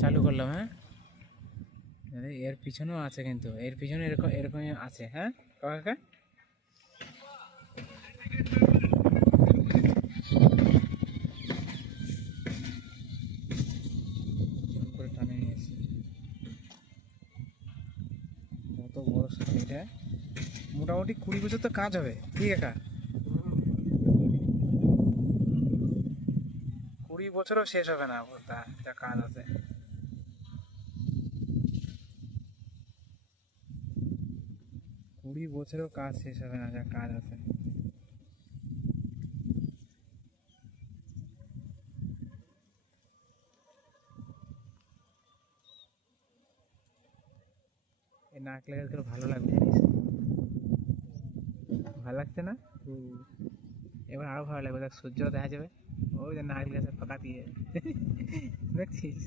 চালু করলাম। হ্যাঁ, এর পিছনেও আছে, কিন্তু এর পিছনে এরকম এরকমই আছে। হ্যাঁ কাকা, জোর করে টানে নিয়ে এসেছি। কত বড় শাল এটা! মোটামুটি 20 বছর তো কাজ হবে কি কাকা? 20 বছরও শেষ হবে না তা যা কাজ আছে। 20 বছরেও কাজ শেষ হবে না যা কাজ আছে। এই নারকেল গাছগুলো ভালো লাগবে জানিস, ভালো লাগছে না? এবার আরো ভালো লাগবে, দেখ সূর্য দেখা যাবে, ওই যে নারকেল গাছের পাতা দিয়ে দেখছিস।